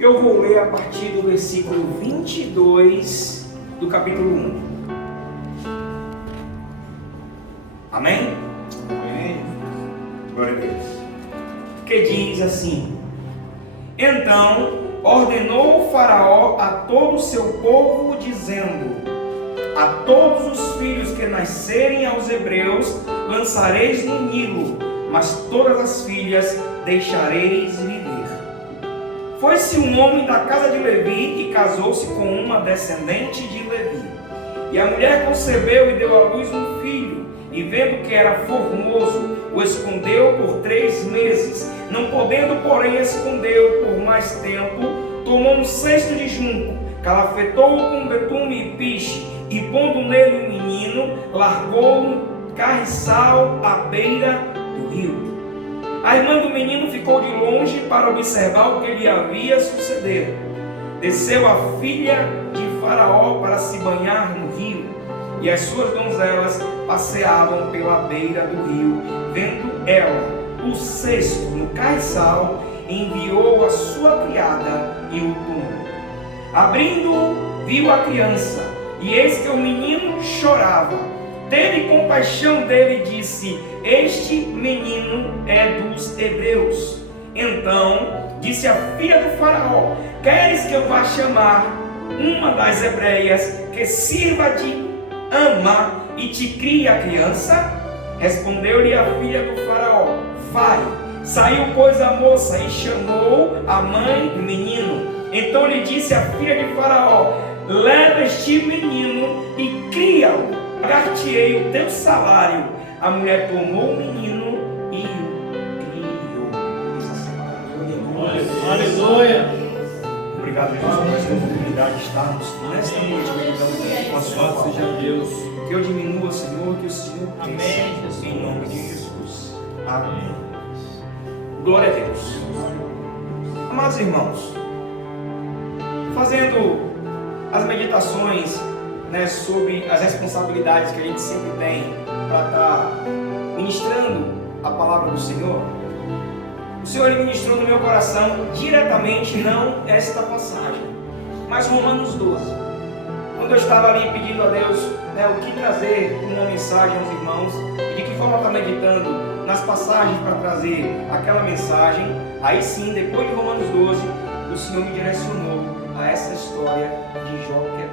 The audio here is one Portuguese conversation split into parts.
Eu vou ler a partir do versículo 22 do capítulo 1. Amém? Amém. Glória a Deus. Que diz assim: Então ordenou o Faraó a todo o seu povo, dizendo: A todos os filhos que nascerem aos hebreus lançareis no Nilo, mas todas as filhas deixareis viver. Foi-se um homem da casa de Levi e casou-se com uma descendente de Levi. E a mulher concebeu e deu à luz um filho, e vendo que era formoso, o escondeu por 3 meses. Não podendo, porém, escondê-lo por mais tempo, tomou um cesto de junco, calafetou-o com betume e piche, e pondo nele um menino, largou-o no carriçal à beira do rio. A irmã do menino ficou de longe para observar o que lhe havia sucedido. Desceu a filha de Faraó para se banhar no rio, e as suas donzelas passeavam pela beira do rio. Vendo ela o cesto no carriçal, enviou a sua criada e o tomou. Abrindo-o, viu a criança, e eis que o menino chorava. Teve compaixão dele e disse: Este menino é dos hebreus. Então disse a filha do Faraó: Queres que eu vá chamar uma das hebreias que sirva de ama e te crie a criança? Respondeu-lhe a filha do Faraó: Vai. Saiu, pois, a moça e chamou a mãe do menino. Então lhe disse a filha de Faraó: Leva este menino e cria-o, pagar-te-ei o teu salário. A mulher tomou o menino e o criou. Aleluia. Obrigado, Jesus, por essa oportunidade de estarmos nesta noite meditando com a sua palavra. Seja Deus. Que eu diminua, Senhor, que o Senhor Amém, cresça. Jesus. Em nome de Jesus. Amém. Glória a Deus. Amados irmãos, fazendo as meditações, sobre as responsabilidades que a gente sempre tem para estar ministrando a palavra do Senhor, o Senhor ele ministrou no meu coração diretamente, não esta passagem, mas Romanos 12. Quando eu estava ali pedindo a Deus o que trazer uma mensagem aos irmãos e de que forma estar meditando nas passagens para trazer aquela mensagem, aí sim, depois de Romanos 12, o Senhor me direcionou a essa história de Joquebede.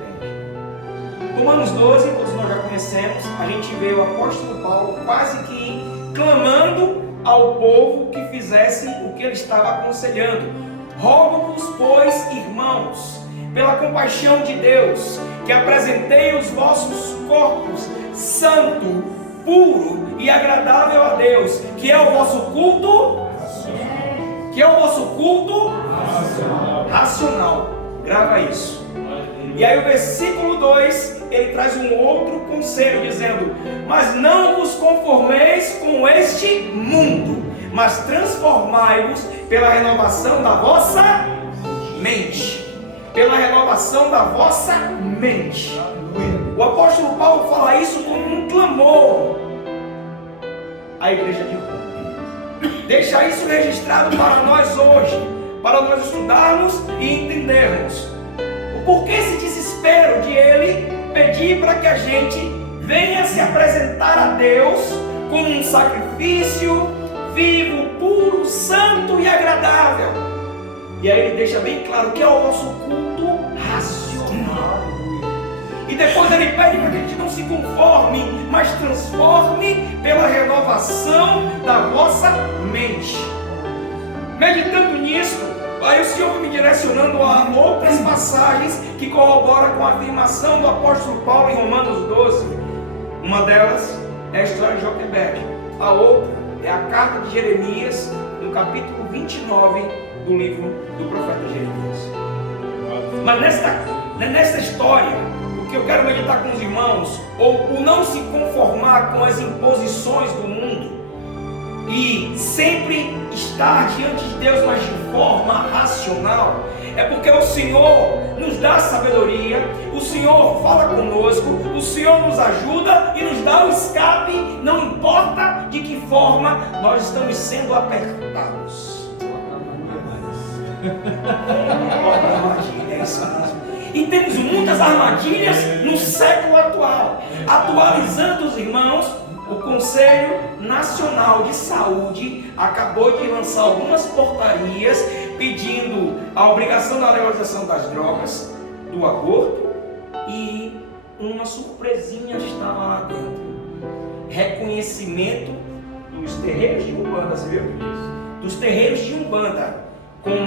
Romanos 12, todos nós já conhecemos, a gente vê o apóstolo Paulo quase que clamando ao povo que fizesse o que ele estava aconselhando. Rogo-vos, pois, irmãos, pela compaixão de Deus, que apresentei os vossos corpos santo, puro e agradável a Deus, que é o vosso culto racional. Grava isso. E aí o versículo 2, ele traz um outro conselho, dizendo: Mas não vos conformeis com este mundo, mas transformai-vos pela renovação da vossa mente. Pela renovação da vossa mente. O apóstolo Paulo fala isso como um clamor à igreja de Roma. Deixa isso registrado para nós hoje, para nós estudarmos e entendermos o porquê esse desespero de ele pedir para que a gente venha se apresentar a Deus como um sacrifício vivo, puro, santo e agradável. E aí ele deixa bem claro que é o nosso culto racional. E depois ele pede para que a gente não se conforme, mas transforme pela renovação da vossa mente. Meditando nisso, aí o Senhor vai me direcionando a outras passagens que corroboram com a afirmação do apóstolo Paulo em Romanos 12. Uma delas é a história de Joquebede. A outra é a carta de Jeremias, no capítulo 29 do livro do profeta Jeremias. Mas nesta história, o que eu quero meditar com os irmãos, ou o não se conformar com as imposições do mundo, e sempre estar diante de Deus, mas de forma racional, é porque o Senhor nos dá sabedoria, o Senhor fala conosco, o Senhor nos ajuda e nos dá o escape, não importa de que forma nós estamos sendo apertados. Armadilha, é isso mesmo. E temos muitas armadilhas no século atual. Atualizando os irmãos, o Conselho Nacional de Saúde acabou de lançar algumas portarias pedindo a obrigação da legalização das drogas, do aborto, e uma surpresinha está lá dentro: reconhecimento dos terreiros de Umbanda, você viu isso? Dos terreiros de Umbanda como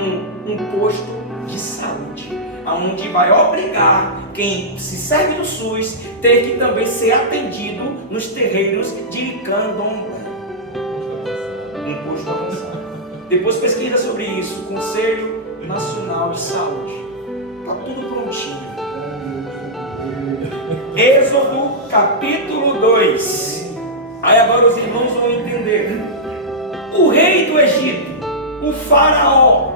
um posto de saúde, aonde vai obrigar quem se serve do SUS ter que também ser atendido nos terreiros de Candomblé. Um posto avançado. Depois pesquisa sobre isso, Conselho Nacional de Saúde. Está tudo prontinho. Êxodo capítulo 2. Aí agora os irmãos vão entender. O rei do Egito, o faraó.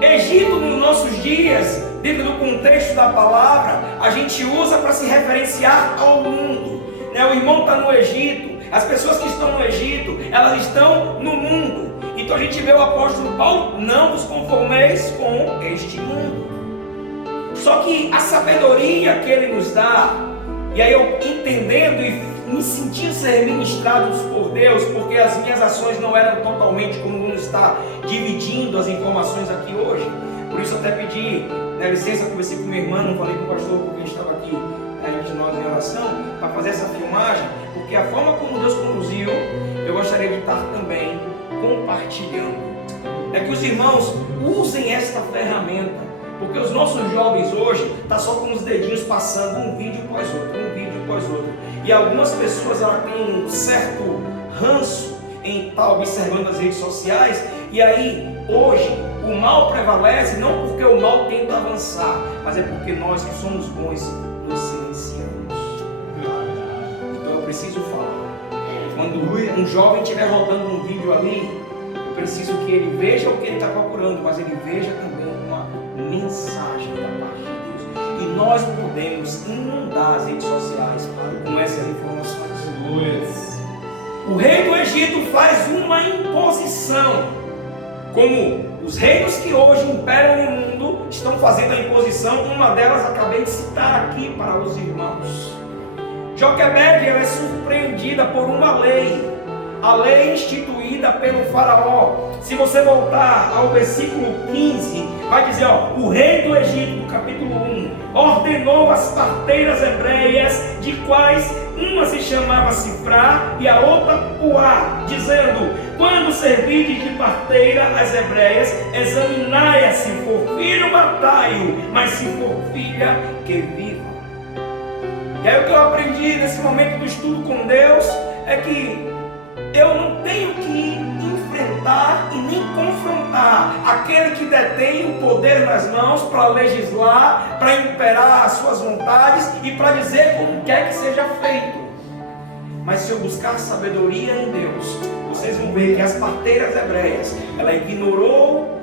Egito nos nossos dias, dentro do contexto da palavra, a gente usa para se referenciar ao mundo. O irmão está no Egito, as pessoas que estão no Egito, elas estão no mundo. Então a gente vê o apóstolo Paulo: não vos conformeis com este mundo. Só que a sabedoria que ele nos dá, e aí eu entendendo e me sentindo ser ministrados por Deus, porque as minhas ações não eram totalmente como um está dividindo as informações aqui hoje. Por isso eu até pedi licença, conversei com minha irmã, não falei com o pastor porque a gente estava aqui de nós em oração, para fazer essa filmagem, porque a forma como Deus conduziu, eu gostaria de estar também compartilhando. É que os irmãos usem esta ferramenta, porque os nossos jovens hoje estão só com os dedinhos passando um vídeo após outro, um vídeo após outro. E algumas pessoas têm um certo ranço em estar observando as redes sociais, e aí hoje o mal prevalece, não porque o mal tenta avançar, mas é porque nós que somos bons nos silenciamos. Então eu preciso falar. Quando um jovem estiver rodando um vídeo ali, eu preciso que ele veja o que ele está procurando, mas ele veja também uma mensagem da parte de Deus. E nós podemos inundar as redes sociais com essas informações. O rei do Egito faz uma imposição, como os reinos que hoje imperam no mundo estão fazendo a imposição. Uma delas acabei de citar aqui para os irmãos. Joquebede é surpreendida por uma lei, a lei instituída pelo faraó. Se você voltar ao versículo 15, vai dizer, o rei do Egito, capítulo 1, ordenou as parteiras hebreias, de quais uma se chamava Cifrá e a outra Puá, dizendo: quando servirdes de parteira as hebreias, examinai-a, se for filho, matai-o, mas se for filha, que viva. E aí o que eu aprendi nesse momento do estudo com Deus é que eu não tenho que enfrentar e nem confrontar aquele que detém o poder nas mãos para legislar, para imperar as suas vontades e para dizer como quer que seja feito. Mas se eu buscar sabedoria em Deus, vocês vão ver que as parteiras hebreias, ela ignorou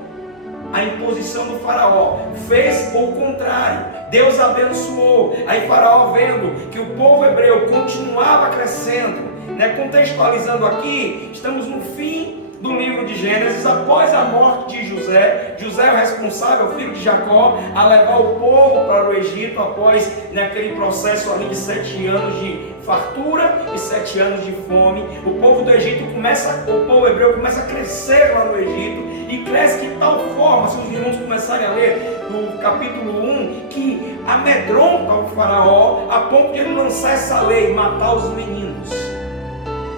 a imposição do faraó, fez o contrário. Deus abençoou. Aí faraó, vendo que o povo hebreu continuava crescendo, contextualizando aqui, estamos no fim do livro de Gênesis, após a morte de José. José é o responsável, filho de Jacó, a levar o povo para o Egito, após aquele processo ali de 7 anos de fartura e 7 anos de fome. O povo do Egito o povo hebreu começa a crescer lá no Egito, e cresce de tal forma, se os irmãos começarem a ler no capítulo 1, que amedronta o faraó, a ponto de ele lançar essa lei, matar os meninos.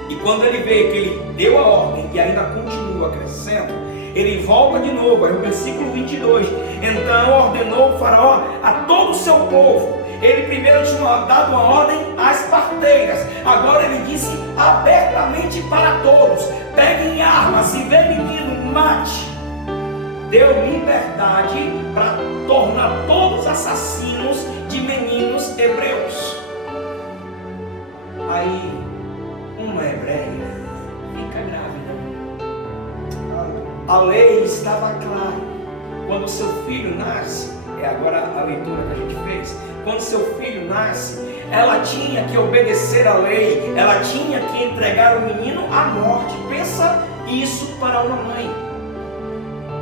E quando ele vê que ele deu a ordem e ainda continua crescendo, ele volta de novo, aí o versículo 22, então ordenou o faraó a todo o seu povo. Ele primeiro tinha dado uma ordem às parteiras, agora ele disse abertamente para todos: peguem armas, se vê menino, mate. Deu liberdade para tornar todos assassinos de meninos hebreus. Aí uma hebreia fica grávida. A lei estava clara. Quando seu filho nasce, é agora a leitura que a gente fez. Quando seu filho nasce, ela tinha que obedecer à lei, ela tinha que entregar o menino à morte. Pensa isso para uma mãe.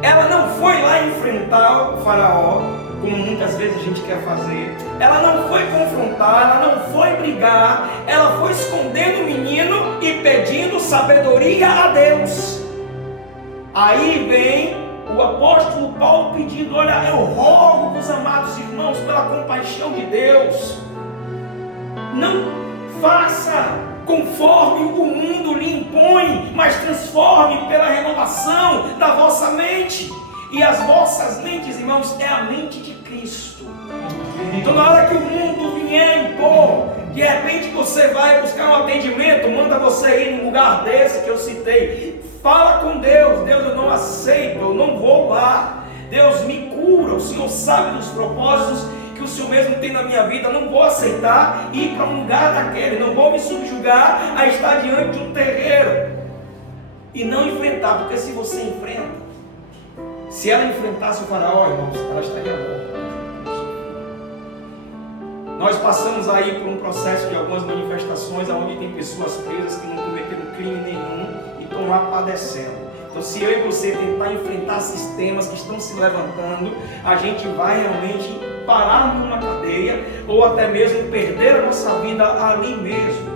Ela não foi lá enfrentar o faraó, como muitas vezes a gente quer fazer. Ela não foi confrontar, ela não foi brigar. Ela foi escondendo o menino e pedindo sabedoria a Deus. Aí vem o apóstolo Paulo pedindo: olha, eu rogo-vos, amados irmãos, pela compaixão de Deus, não faça conforme o mundo lhe impõe, mas transforme pela renovação da vossa mente. E as vossas mentes, irmãos, é a mente de Cristo. Então, na hora que o mundo vier impor, de repente você vai buscar um atendimento, manda você ir num lugar desse que eu citei, fala com Deus: Deus, eu não aceito, eu não vou lá. Deus, me cura, o Senhor sabe dos propósitos que o Senhor mesmo tem na minha vida. Eu não vou aceitar ir para um lugar daquele, não vou me subjugar a estar diante de um terreiro e não enfrentar, porque se você enfrenta, se ela enfrentasse o faraó, irmãos, ela estaria morta. Nós passamos aí por um processo de algumas manifestações onde tem pessoas presas que não cometeram crime nenhum e estão lá padecendo. Então, se eu e você tentar enfrentar sistemas que estão se levantando, a gente vai realmente parar numa cadeia ou até mesmo perder a nossa vida ali mesmo.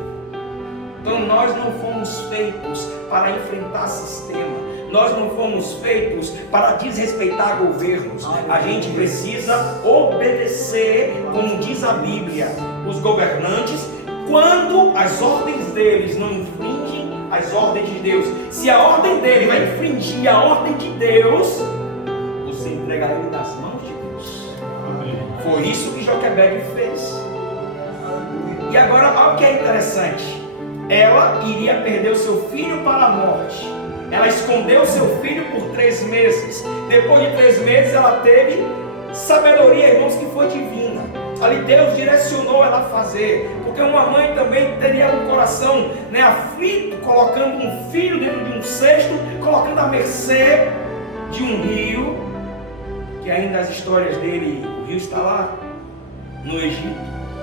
Então, nós não fomos feitos para enfrentar sistema. Nós não fomos feitos para desrespeitar governos. A gente precisa obedecer, como diz a Bíblia, os governantes, quando as ordens deles não infringem as ordens de Deus. Se a ordem dele vai infringir a ordem de Deus, você entregar ele nas mãos de Deus. Foi isso que Joquebede fez. E agora, olha o que é interessante. Ela iria perder o seu filho para a morte. Ela escondeu seu filho por 3 meses. Depois de 3 meses ela teve sabedoria, irmãos, que foi divina. Ali Deus direcionou ela a fazer. Porque uma mãe também teria um coração, aflito, colocando um filho dentro de um cesto, colocando à mercê de um rio, que ainda as histórias dele, o rio está lá no Egito,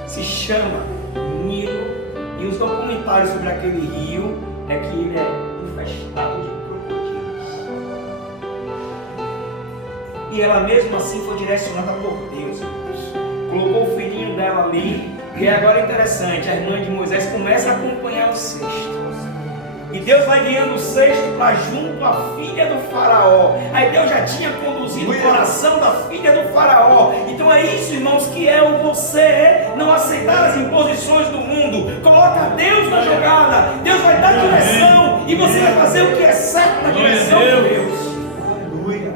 se chama Nilo. E os documentários sobre aquele rio é que ele é infestado de crocodilos. E ela mesmo assim foi direcionada por Deus, irmãos. Colocou o filhinho dela ali. E agora é interessante, a irmã de Moisés começa a acompanhar o cesto. E Deus vai guiando o cesto para junto à filha do faraó. Aí Deus já tinha conduzido o coração da filha do faraó. Então é isso, irmãos, que é o você não aceitar as imposições do mundo. Coloca Deus na jogada. Deus vai dar direção. E você vai fazer o que é certo na direção de Deus. Aleluia.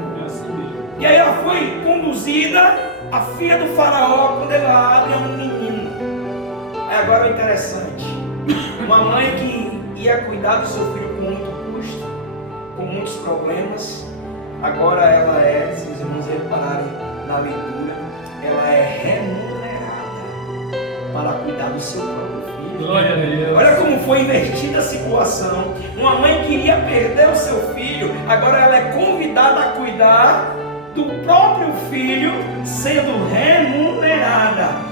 E aí ela foi conduzida, a filha do faraó, quando ela abre, é um menino. Agora é interessante. Uma mãe que ia cuidar do seu filho com muito custo, com muitos problemas, agora ela é, se os irmãos repararem na leitura, ela é remunerada para cuidar do seu próprio filho. Glória a Deus. Olha como foi invertida a situação. Uma mãe queria perder o seu filho, agora ela é convidada a cuidar do próprio filho, sendo remunerada.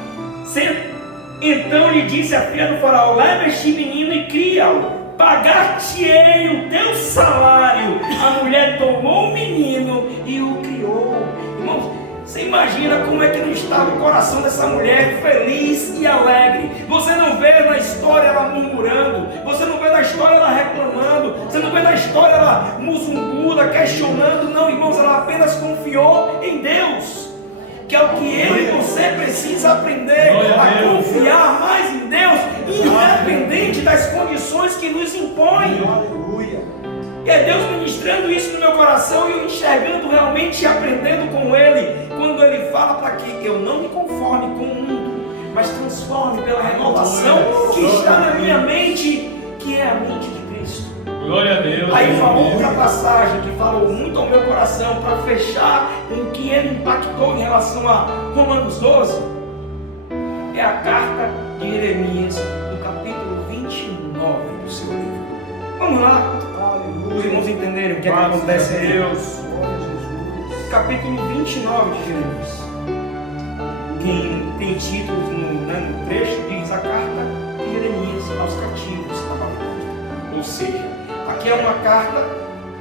Então lhe disse a filha do faraó: leva este menino e cria-o, pagar-te-ei o teu salário. A mulher tomou o menino e o criou. Irmãos, você imagina como é que não estava o coração dessa mulher feliz e alegre. Você não vê na história ela murmurando, você não vê na história ela reclamando, você não vê na história ela musumbuda, questionando. Não, irmãos, ela apenas confiou em Deus. Que é o que eu e você precisa aprender, a confiar mais em Deus, independente das condições que nos impõem. Aleluia. E é Deus ministrando isso no meu coração e eu enxergando realmente e aprendendo com Ele, quando Ele fala para que eu não me conforme com o mundo, mas transforme pela renovação que está na minha mente, que é a mente de Cristo. Glória a Deus. Aí uma outra passagem que falou muito ao meu coração, para fechar com o que ele impactou em relação a Romanos 12, é a carta de Jeremias, no capítulo 29 do seu livro. Vamos lá, os irmãos entenderem o que é que acontece aí. Deus. Capítulo 29 de Jeremias. Quem tem títulos no trecho diz a carta de Jeremias aos cativos da Babilônia. Ou seja, aqui é uma carta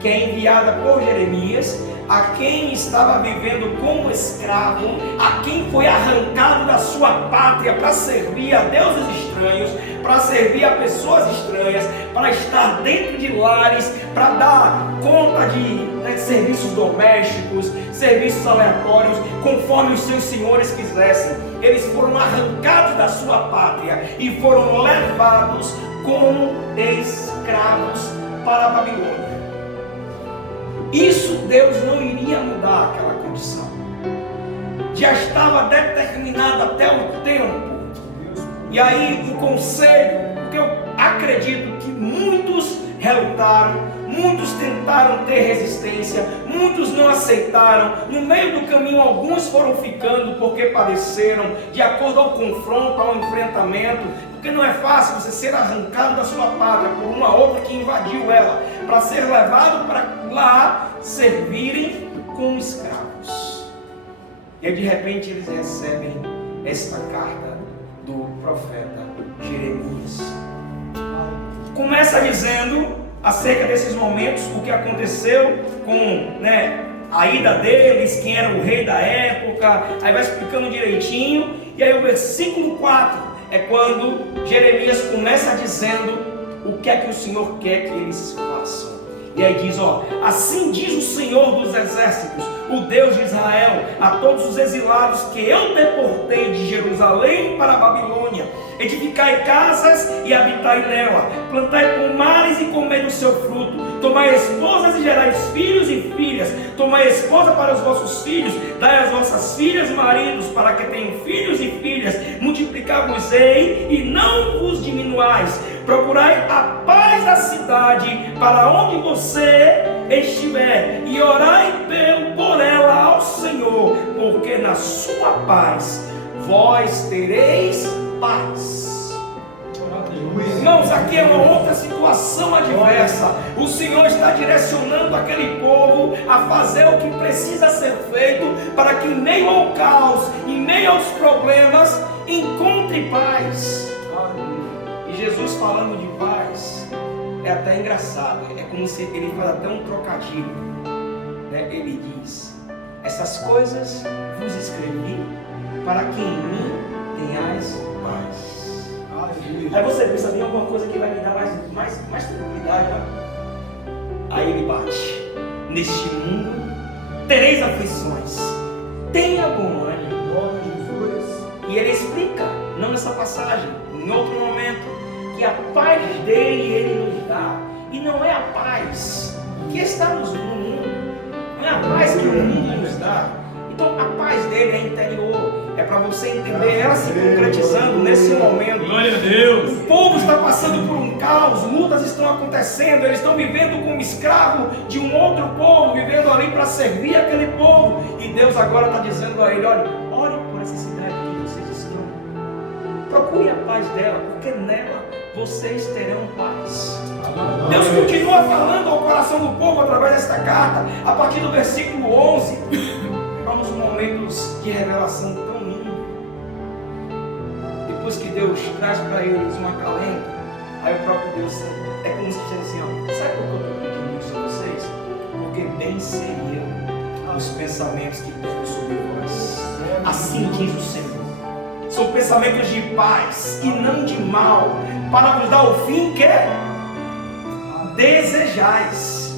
que é enviada por Jeremias a quem estava vivendo como escravo, a quem foi arrancado da sua pátria para servir a deuses estranhos, para servir a pessoas estranhas, para estar dentro de lares, para dar conta de serviços domésticos, serviços aleatórios, conforme os seus senhores quisessem. Eles foram arrancados da sua pátria e foram levados como escravos para a Babilônia. Isso Deus não iria mudar aquela condição. Já estava determinado até o tempo. E aí o conselho, porque eu acredito que muitos relutaram, muitos tentaram ter resistência, muitos não aceitaram. No meio do caminho alguns foram ficando porque padeceram, de acordo ao confronto, ao enfrentamento. Porque não é fácil você ser arrancado da sua pátria por uma outra que invadiu ela, para ser levado para lá servirem como escravos. E aí de repente eles recebem esta carta do profeta Jeremias. Começa dizendo acerca desses momentos, o que aconteceu com a ida deles, quem era o rei da época. Aí vai explicando direitinho. E aí o versículo 4 é quando Jeremias começa dizendo o que é que o Senhor quer que eles façam. E aí diz, assim diz o Senhor dos exércitos, o Deus de Israel, a todos os exilados que eu deportei de Jerusalém para a Babilônia: edificai casas e habitai nela, plantai pomares e comei do seu fruto, tomai esposas e gerais filhos e filhas, tomai esposa para os vossos filhos, dai às vossas filhas maridos, para que tenham filhos e filhas, multiplicai-vos-ei e não vos diminuais, procurai a paz da cidade para onde você estiver, e orai por ela ao Senhor, porque na sua paz vós tereis paz. Irmãos, aqui é uma outra situação adversa. O Senhor está direcionando aquele povo a fazer o que precisa ser feito para que em meio ao caos, em meio aos problemas, encontre paz. E Jesus falando de paz é até engraçado. É como se ele faz até um trocadilho. Ele diz: essas coisas vos escrevi para que em mim tenhais paz. Aí você pensa, em alguma coisa que vai me dar mais tranquilidade, né? Aí ele bate: neste mundo tereis aflições, tenha bom ânimo. E ele explica, não nessa passagem, em outro momento, que a paz dele ele nos dá. E não é a paz que está no mundo, não é a paz que o mundo nos dá. Então a paz dele é interior. É para você entender ela se concretizando nesse momento. Glória a Deus. O povo está passando por um caos, lutas estão acontecendo, eles estão vivendo como escravo de um outro povo, vivendo ali para servir aquele povo. E Deus agora está dizendo a ele: olha, ore por essa cidade que vocês estão. Procure a paz dela, porque nela vocês terão paz. Deus continua falando ao coração do povo através desta carta, a partir do versículo 11. Vamos momentos de revelação tão lindo. Depois que Deus traz para eles um acalento, aí o próprio Deus é como se dissesse assim: sabe por que eu estou pedindo isso a vocês? Porque bem seriam os pensamentos que tenho sobre vós. Assim diz o Senhor. São pensamentos de paz e não de mal, para vos dar o fim que desejais.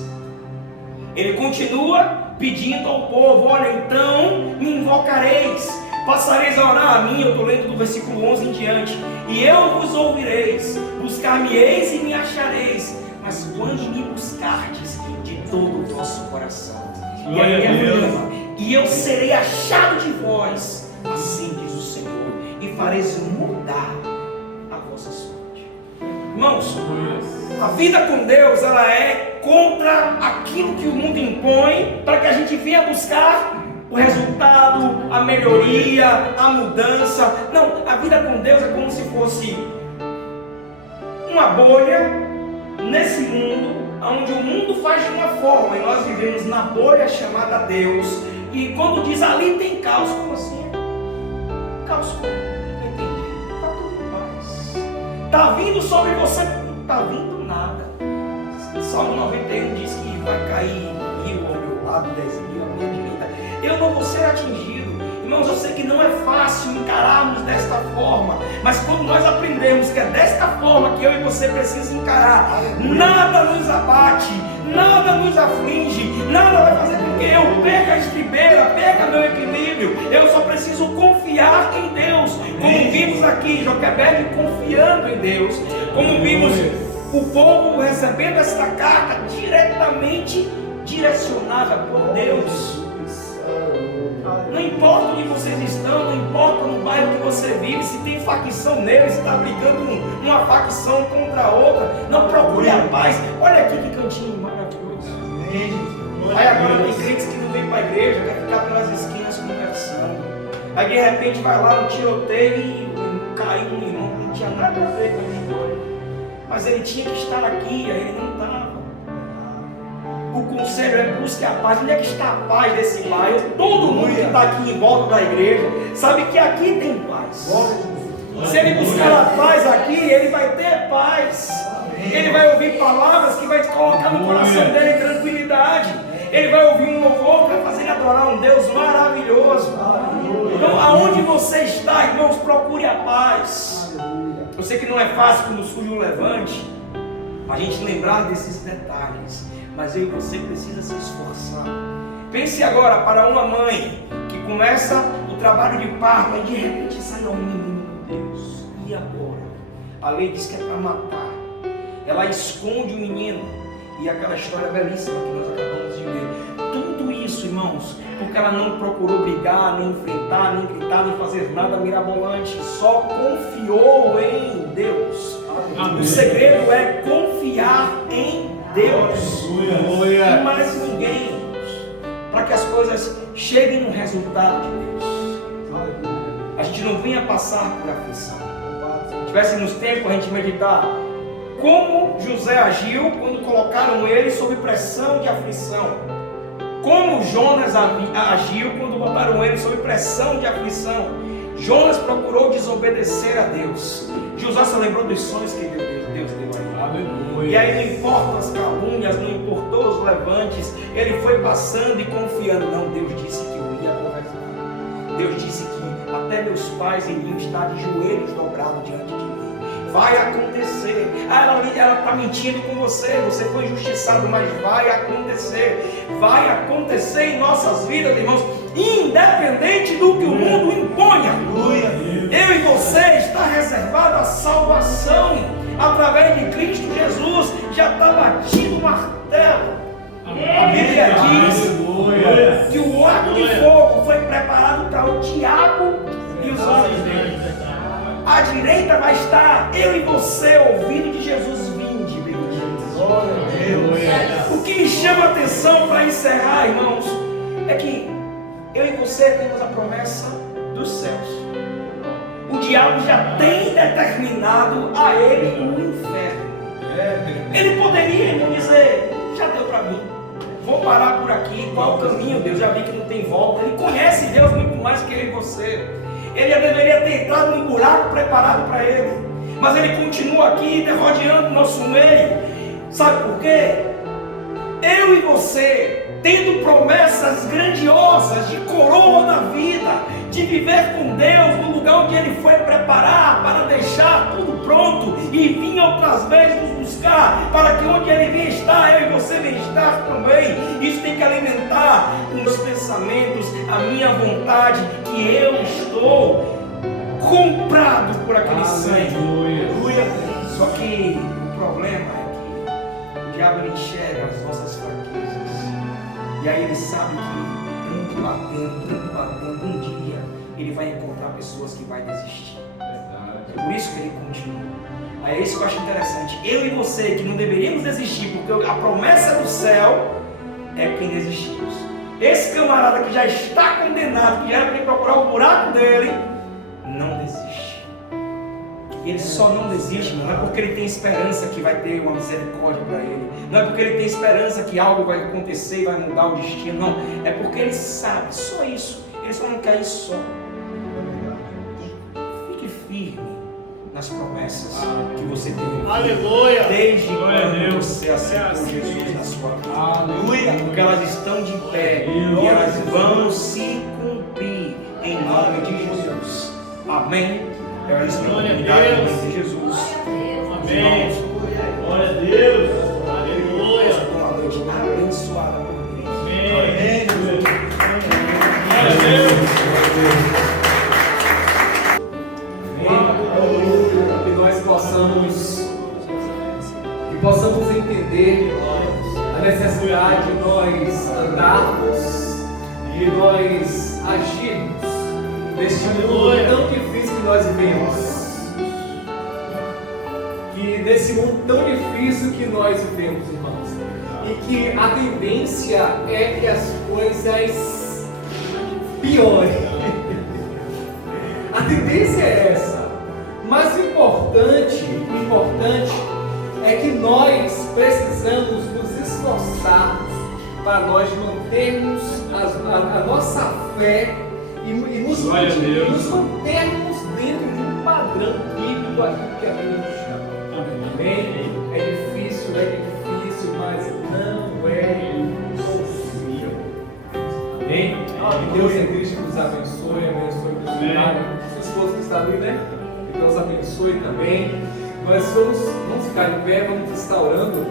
Ele continua pedindo ao povo: olha, então me invocareis, passareis a orar a mim. Eu estou lendo do versículo 11 em diante. E eu vos ouvireis, buscar-me-eis e me achareis, mas quando me buscardes de todo o vosso coração. E aí e eu serei achado de vós, assim diz o Senhor, e fareis mudar a vossa sorte. Irmãos, a vida com Deus, ela é contra aquilo que o mundo impõe, para que a gente venha buscar o resultado, a melhoria, a mudança. Não, a vida com Deus é como se fosse uma bolha nesse mundo, onde o mundo faz de uma forma e nós vivemos na bolha chamada Deus. E quando diz ali tem caos, como assim? Caos como? Não entendi. Está tudo em paz. Está vindo sobre você, não está vindo nada. Salmo 91 diz que vai cair 1000 ao meu lado, 10.000 eu não vou ser atingido. Irmãos, eu sei que não é fácil encararmos desta forma, mas quando nós aprendemos que é desta forma que eu e você precisamos encarar, nada nos abate, nada nos aflige, nada vai fazer com que eu perca a estribeira, perca meu equilíbrio. Eu só preciso confiar em Deus, como vimos aqui, Joquebed confiando em Deus, como vimos o povo recebendo esta carta diretamente direcionada por Deus. Não importa onde vocês estão, não importa no bairro que você vive, se tem facção nele, se está brigando uma facção contra a outra, não procure a paz. Olha aqui que cantinho maravilhoso. Aí agora tem crentes que não vêm para a igreja, quer ficar pelas esquinas conversando. Aí de repente vai lá no tiroteio e cai um irmão que não tinha nada a ver com a história. Mas ele tinha que estar aqui, aí ele não estava. O conselho é busque a paz. Onde é que está a paz desse bairro? Todo mundo que está aqui em volta da igreja sabe que aqui tem paz. Se ele buscar a paz aqui, ele vai ter paz. Ele vai ouvir palavras que vai colocar no coração dele tranquilidade. Ele vai ouvir um louvor que vai fazer ele adorar um Deus maravilhoso. Então, aonde você está, irmãos, procure a paz. Eu sei que não é fácil quando surge um levante a gente lembrar desses detalhes, mas eu e você precisa se esforçar. Pense agora para uma mãe que começa o trabalho de parto e de repente sai um menino, meu Deus, e agora? A lei diz que é para matar. Ela esconde o menino, e aquela história belíssima que nós acabamos de ler. Tudo isso, irmãos, porque ela não procurou brigar, nem enfrentar, nem gritar, nem fazer nada mirabolante, só confiou em Deus. Amém. O segredo é confiar em Deus. E mais ninguém, para que as coisas cheguem no resultado de Deus. A gente não venha passar por aflição. Se tivéssemos tempo a gente meditar como José agiu quando colocaram ele sob pressão de aflição, como Jonas agiu quando botaram ele sob pressão de aflição. Jonas procurou desobedecer a Deus. José se lembrou dos sonhos que Deus deu a ele. E aí não importam as calúnias, não importou os levantes, ele foi passando e confiando. Não, Deus disse que eu ia conversar. Deus disse que até meus pais iriam estar de joelhos dobrados diante de mim. Vai acontecer. Ela está mentindo com você. Você foi injustiçado, mas vai acontecer. Vai acontecer em nossas vidas, irmãos, independente do que o mundo imponha. Eu e você está reservado a salvação através de Cristo Jesus. Já está batido o martelo. A Bíblia diz que o lago de fogo foi preparado para o diabo e os anjos dele. À direita vai estar eu e você ouvindo de Jesus: vinde, benditos. O que me chama a atenção para encerrar, irmãos, é que eu e você temos a promessa dos céus. O diabo já tem determinado a ele o inferno. Ele poderia, irmão, dizer: já deu para mim, vou parar por aqui, qual o caminho, Deus? Já vi que não tem volta. Ele conhece Deus muito mais que eu e você. Ele já deveria ter entrado num buraco preparado para ele, mas ele continua aqui derrodeando o nosso meio. Sabe por quê? Eu e você, tendo promessas grandiosas de coroa na vida, de viver com Deus no lugar onde Ele foi preparar para deixar tudo pronto e vir outras vezes nos buscar, para que onde Ele vem estar, eu e você vem estar também. Isso tem que alimentar os meus pensamentos, a minha vontade, que eu estou comprado por aquele sangue. Só que o problema é que o diabo ele enxerga as nossas fraquezas, e aí ele sabe que tanto batendo, um dia ele vai encontrar pessoas que vai desistir. É por isso que ele continua. Aí é isso que eu acho interessante. Eu e você que não deveríamos desistir, porque a promessa do céu é quem desistimos. Esse camarada que já está condenado, que já era para procurar o buraco dele, não desiste. Ele só não desiste, não é porque ele tem esperança que vai ter uma misericórdia para ele, não é porque ele tem esperança que algo vai acontecer e vai mudar o destino, não, é porque ele sabe, só isso, ele só não quer isso só. Fique firme nas promessas que você tem. Aleluia. Desde Glória a quando Deus. você aceitou assim Jesus na sua vida. Aleluia. Porque elas estão de pé e elas vão se cumprir em nome de Jesus. Amém? Elas estão Glória a cuidadas em Deus. nome de Jesus. Amém. Glória a Deus. Aleluia. Uma noite abençoada por Cristo. Amém. Glória a Deus. Que nós possamos entender a necessidade de nós andarmos e nós agirmos neste mundo tão difícil que nós vivemos. Que nesse mundo tão difícil que nós vivemos, irmãos, e que a tendência é que as coisas piorem. A tendência é essa. Mas o importante é que nós precisamos nos esforçarmos para nós mantermos a nossa fé e nos mantermos dentro de um padrão bíblico, aquilo que a Bíblia nos chama. Amém? É difícil, mas não é impossível. Amém? Que Deus em Cristo nos abençoe, abençoe o seu lar, sua esposa que está ali, né? Que Deus abençoe também. Nós vamos ficar de pé, vamos estar orando.